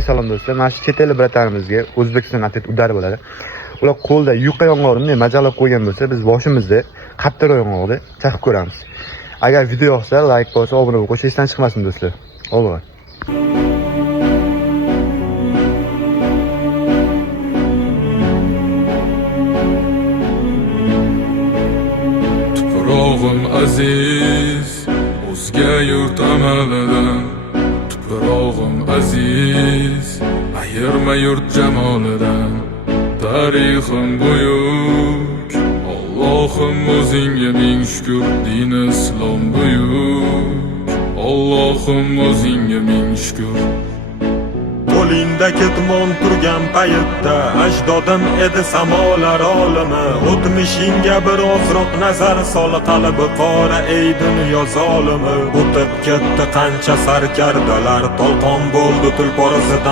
Salom do'stlar, mana shu chet el bratarimizga O'zbekiston atlet udar bo'ladi. Ular qo'lda yuqa yong'oqni majalab qo'ygan bo'lsa, biz boshimizda qattiq yong'oqni chaqib ko'ramiz. Agar video yoqsa, like bo'lsa, obuna bo'lib qo'ysa, esdan chiqmasin do'stlar. Obuna. Tuprog'im aziz, o'zga yurt amalidan. Tuprog'im aziz, ayirma yurt jamolidan. Tarixim buyuk, Allohim o'zingga ming shukr, din islom buyuk. Allohim o'zingga ming shukr. Qo'lingda ketmon turgan paytda ajdodim edi samolar olimi. O'tmishingga birozroq nazar sol, qalbi qora ey dunyo zolimi. O'tib ketdi qancha sarkardalar, to'lqon bo'ldi tulpor zidan.